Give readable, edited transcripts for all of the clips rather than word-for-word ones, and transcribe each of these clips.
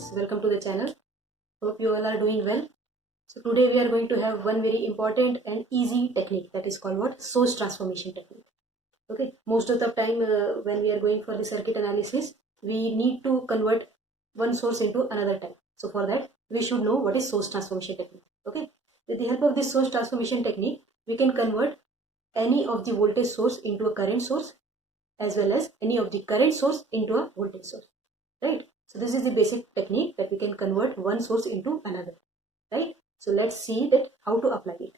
students, welcome to the channel. Hope you all are doing well. So today we are going to have one very important and easy technique, that is called what? Source transformation technique. Okay, most of the time when we are going for the circuit analysis, we need to convert one source into another type. So for that we should know what is source transformation technique. Okay, with the help of this source transformation technique, we can convert any of the voltage source into a current source, as well as any of the current source into a voltage source, right? So this is the basic technique that we can convert one source into another, right? So let's see that how to apply it.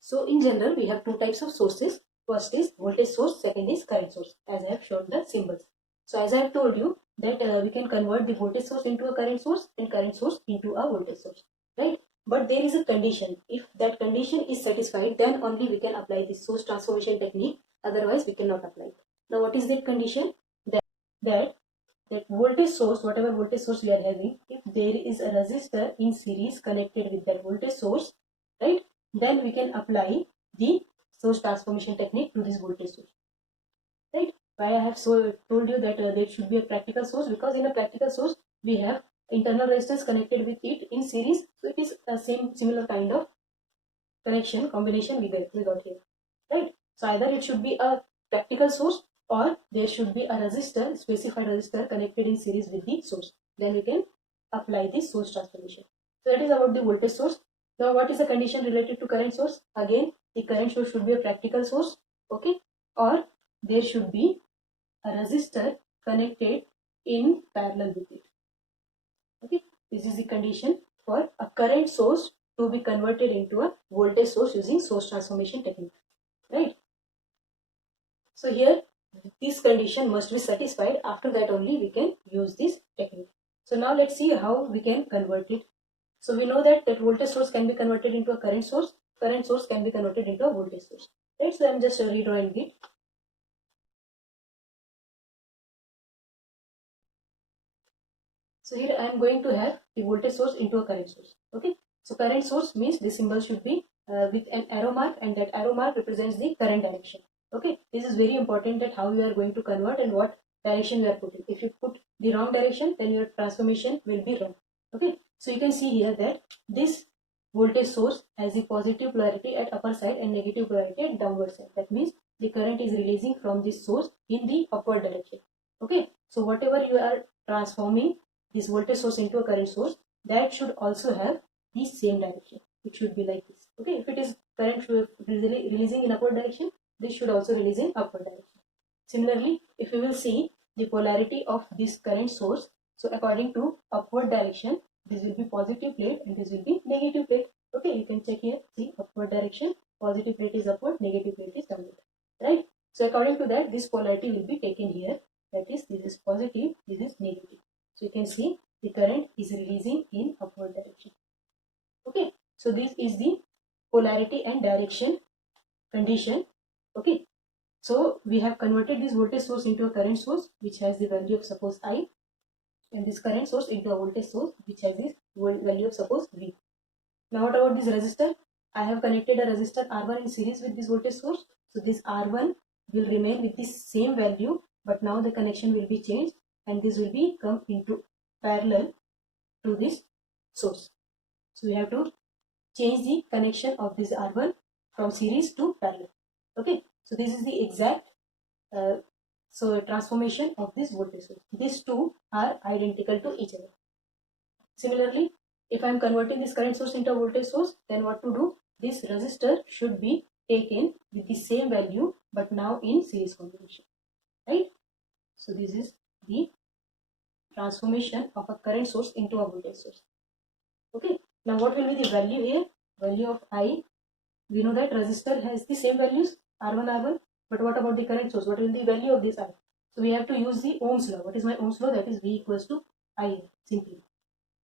So in general, we have two types of sources. First is voltage source, second is current source, as I have shown the symbols. So as I have told you that we can convert the voltage source into a current source and current source into a voltage source, right? But there is a condition. If that condition is satisfied, then only we can apply the source transformation technique. Otherwise, we cannot apply it. Now, what is that condition? That voltage source, whatever voltage source we are having, if there is a resistor in series connected with that voltage source, right, then we can apply the source transformation technique to this voltage source, right? Why I have told you that there should be a practical source, because in a practical source we have internal resistance connected with it in series, so it is a similar kind of connection combination we got here, right? So either it should be a practical source, or there should be a resistor, specified resistor connected in series with the source. Then we can apply this source transformation. So that is about the voltage source. Now what is the condition related to current source? Again, the current source should be a practical source, okay, or there should be a resistor connected in parallel with it. Okay, this is the condition for a current source to be converted into a voltage source using source transformation technique, right? So here this condition must be satisfied. After that only we can use this technique. So now let's see how we can convert it. So we know that voltage source can be converted into a current source can be converted into a voltage source, right? So I'm just redrawing it. So here I am going to have the voltage source into a current source. Okay. So current source means the symbol should be with an arrow mark, and that arrow mark represents the current direction. Okay. This is very important, that how you are going to convert and what direction you are putting. If you put the wrong direction, then your transformation will be wrong. Okay. So you can see here that this voltage source has the positive polarity at upper side and negative polarity at downward side. That means the current is releasing from this source in the upward direction. Okay. So whatever you are transforming this voltage source into a current source, that should also have the same direction. It should be like this. Okay, if it is current releasing in upward direction, this should also release in upward direction. Similarly, if we will see the polarity of this current source, so according to upward direction, this will be positive plate and this will be negative plate. Okay, you can check here. See, upward direction, positive plate is upward, negative plate is downward, right? So according to that, this polarity will be taken here. That is, this is positive, this is negative. So you can see the current is releasing in upward direction. Okay, so this is the polarity and direction condition. Okay, so we have converted this voltage source into a current source which has the value of suppose I, and this current source into a voltage source which has this value of suppose V. Now what about this resistor? I have connected a resistor R1 in series with this voltage source. So this R1 will remain with the same value, but now the connection will be changed, and this will be come into parallel to this source. So we have to change the connection of this R1 from series to parallel. Okay, so this is the exact transformation of this voltage source. These two are identical to each other. Similarly, if I am converting this current source into a voltage source, then what to do? This resistor should be taken with the same value, but now in series combination, right? So this is the transformation of a current source into a voltage source. Okay, now what will be the value here? Value of I, we know that resistor has the same values, R1, R1, but what about the current source? What will be the value of this I? So we have to use the Ohm's law. What is my Ohm's law? That is V equals to I, simply.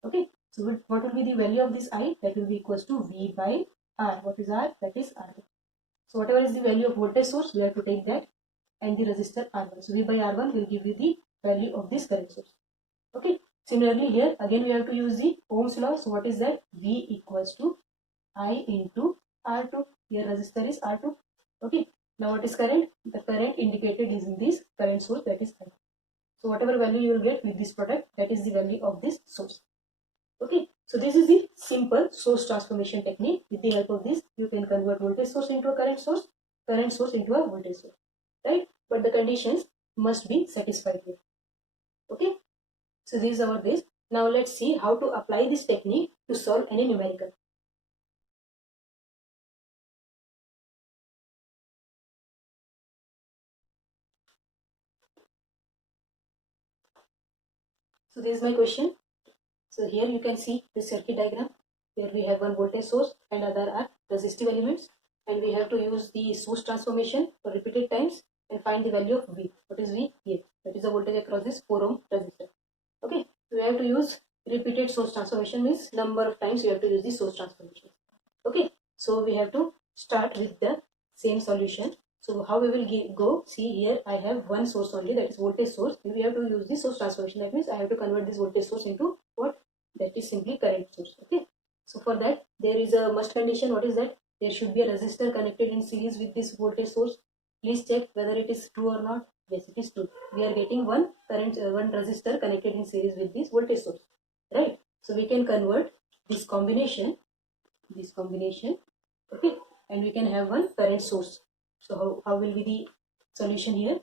Okay, so what will be the value of this I? That will be equals to V by R. What is R? That is R1. So whatever is the value of voltage source, we have to take that, and the resistor R1. So V by R1 will give you the value of this current source. Okay, similarly here again we have to use the Ohm's law. So what is that? V equals to I into R2. Here resistor is R2. Okay. Now what is current? The current indicated is in this current source, that is current. So whatever value you will get with this product, that is the value of this source. Okay. So this is the simple source transformation technique. With the help of this, you can convert voltage source into a current source into a voltage source, right? But the conditions must be satisfied here. Okay. So this is our this. Now let's see how to apply this technique to solve any numerical. So this is my question. So here you can see the circuit diagram where we have one voltage source and other are resistive elements, and we have to use the source transformation for repeated times and find the value of V. What is V? Here. That is the voltage across this 4 ohm resistor. Okay. We have to use repeated source transformation, means number of times you have to use the source transformation. Okay. So we have to start with the same solution. So how we will go? See here I have one source only, that is voltage source. We have to use the source transformation. That means I have to convert this voltage source into what? That is simply current source. Okay. So for that there is a must condition. What is that? There should be a resistor connected in series with this voltage source. Please check whether it is true or not. Yes, it is true. We are getting one current, one resistor connected in series with this voltage source, right? So we can convert this combination, okay, and we can have one current source. So how will be the solution here?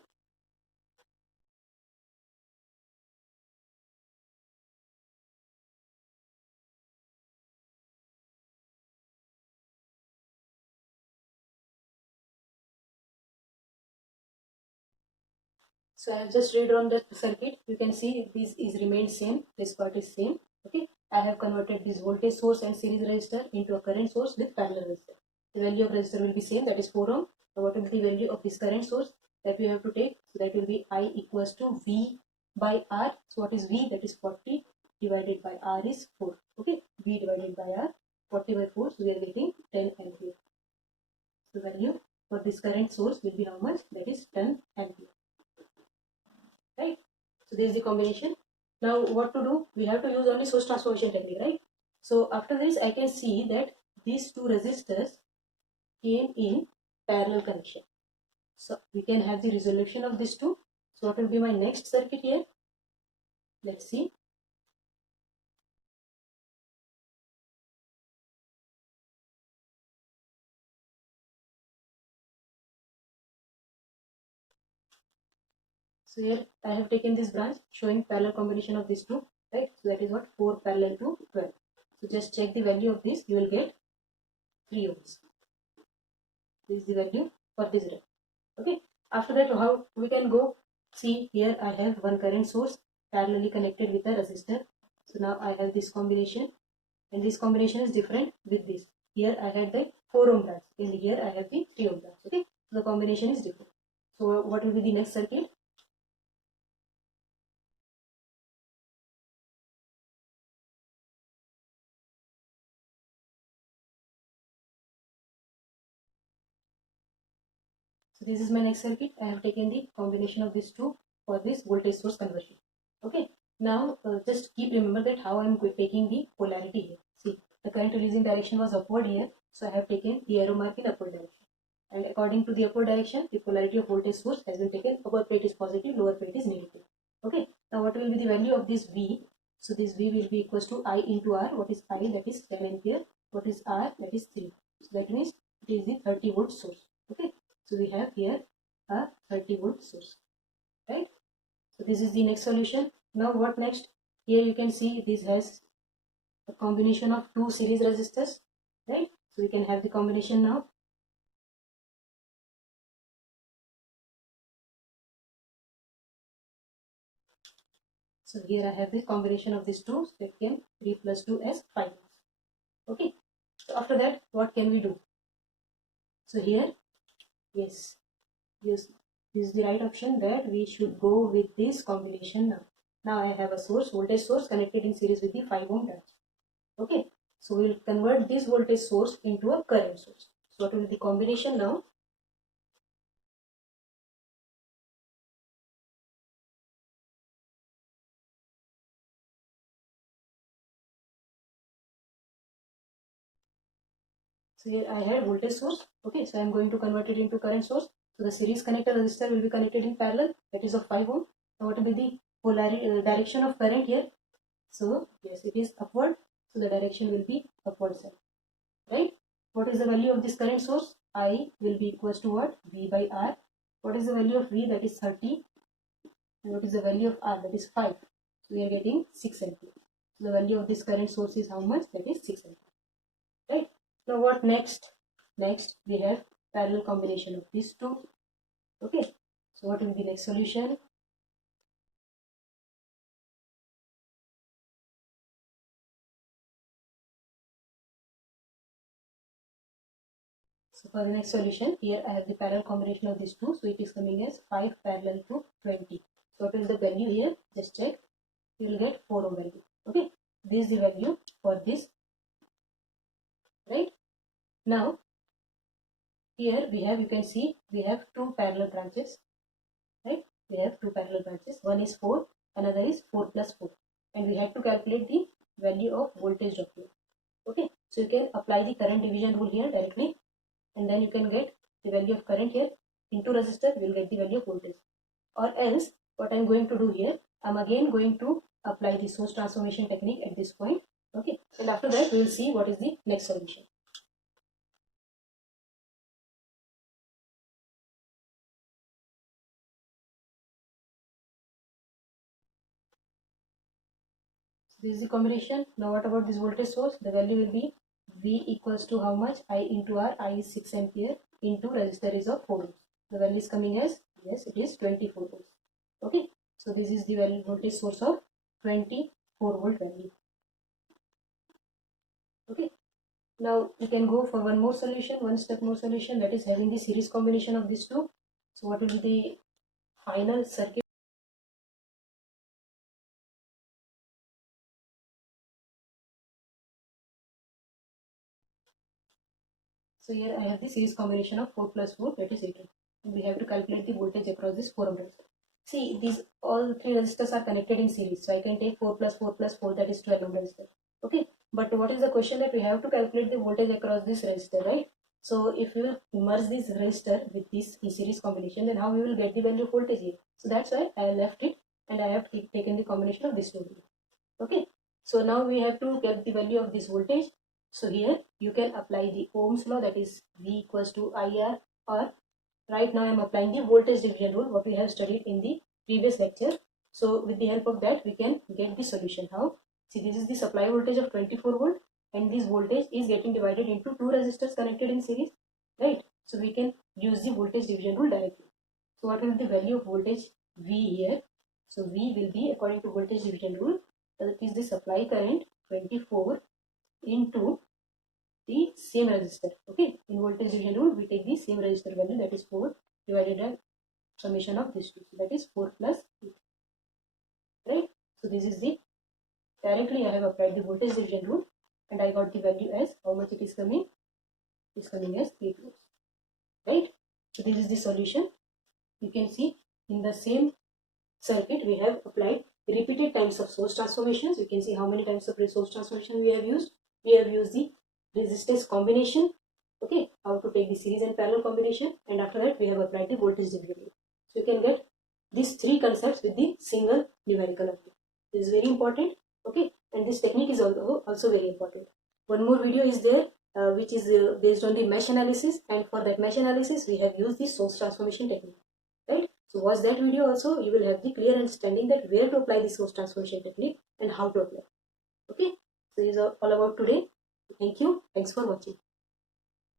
So I have just read on the circuit. You can see this is remained same. This part is same. Okay. I have converted this voltage source and series resistor into a current source with parallel resistor. The value of resistor will be same. That is 4 ohm. So what will be the value of this current source that we have to take? So that will be I equals to V by R. So what is V? That is 40 divided by R is 4. Okay. V divided by R, 40 by 4. So we are getting 10 ampere. The value for this current source will be how much? That is 10 ampere. Right? So this is the combination. Now what to do? We have to use only source transformation technique, right? So after this I can see that these two resistors came in parallel connection. So we can have the resolution of these two. So what will be my next circuit here? Let's see. So here I have taken this branch showing parallel combination of these two, right? So that is what 4 parallel to 12. So just check the value of this. You will get 3 ohms. This is the value for this rep. Okay. After that, how we can go? See here I have one current source parallelly connected with a resistor. So now I have this combination, and this combination is different with this. Here I had the 4 ohm branch, and here I have the 3 ohm branch. Okay. So the combination is different. So what will be the next circuit? So this is my next circuit. I have taken the combination of these two for this voltage source conversion. Okay. Now just keep remember that how I am taking the polarity here. See, the current releasing direction was upward here. So I have taken the arrow mark in upward direction. And according to the upward direction, the polarity of voltage source has been taken. Upper plate is positive, lower plate is negative. Okay. Now what will be the value of this V? So this V will be equals to I into R. What is I? That is 10 ampere. What is R? That is 3. So that means it is the 30 volt source. Okay. So we have here a 30 volt source, right? So this is the next solution. Now what next? Here you can see this has a combination of two series resistors, right? So we can have the combination now. So here I have the combination of these two. So it came 3 plus 2 as 5. Okay. So after that, what can we do? So here, yes, this is the right option, that we should go with this combination now. Now I have a source, voltage source connected in series with the 5 ohm branch. Okay. So we will convert this voltage source into a current source. So what will be the combination now? So here I had voltage source. Okay, so I am going to convert it into current source. So the series connector resistor will be connected in parallel, that is of 5 ohm. Now what will be the direction of current here? So yes, it is upward. So the direction will be upward side, right? What is the value of this current source? I will be equals to what? V by R. What is the value of V? That is 30. And what is the value of R? That is 5. So we are getting 6 ampere. So the value of this current source is how much? That is 6 ampere. Right? Now what next? Next we have parallel combination of these two. Okay. So what will be the next solution? So for the next solution, here I have the parallel combination of these two. So it is coming as 5 parallel to 20. So what is the value here? Just check. You will get 4 ohm value. Okay. This is the value for this. Right. Now here we have, you can see we have two parallel branches. Right. We have two parallel branches. One is 4, another is 4 plus 4. And we have to calculate the value of voltage drop here. Okay. So you can apply the current division rule here directly. And then you can get the value of current here into resistor, you will get the value of voltage. Or else what I am going to do here, I am again going to apply the source transformation technique at this point. Okay, and after that we will see what is the next solution. So this is the combination. Now what about this voltage source? The value will be V equals to how much? I into R. I is 6 ampere into resistor is of 4 ohms. The value is coming as, yes, it is 24 volts. Okay, so this is the value voltage source of 24 volt value. Okay, now we can go for one more solution, one step more solution, that is having the series combination of these two. So what will be the final circuit? So here I have the series combination of 4 plus 4, that is 8 ohm. And we have to calculate the voltage across this 4 ohm resistor. See, these all three resistors are connected in series. So I can take 4 plus 4 plus 4, that is 12 ohm resistor. Okay, but what is the question, that we have to calculate the voltage across this resistor, right? So if we will merge this resistor with this series combination, then how we will get the value of voltage here? So that's why I left it and I have taken the combination of these two. Okay, so now we have to get the value of this voltage. So here you can apply the Ohm's law, that is V equals to IR, or right now I am applying the voltage division rule, what we have studied in the previous lecture. So with the help of that we can get the solution. How? See, this is the supply voltage of 24 volt and this voltage is getting divided into two resistors connected in series, right? So we can use the voltage division rule directly. So what will be the value of voltage V here? So V will be, according to voltage division rule, that is the supply current 24 into the same resistor. Okay, in voltage division rule we take the same resistor value, that is 4 divided by summation of these two, so that is 4 plus 8, right? So this is the, directly I have applied the voltage division rule and I got the value as how much it is coming. It is coming as 8 volts, right? So this is the solution. You can see in the same circuit we have applied repeated times of source transformations. You can see how many times of source transformation we have used. We have used the resistance combination. Okay, how to take the series and parallel combination, and after that we have applied the voltage division rule. So you can get these three concepts with the single numerical approach. This is very important. Okay, and this technique is also very important. One more video is there which is based on the mesh analysis, and for that mesh analysis we have used the source transformation technique, right? So watch that video also, you will have the clear understanding that where to apply the source transformation technique and how to apply. Okay, so this is all about today. Thank you. Thanks for watching.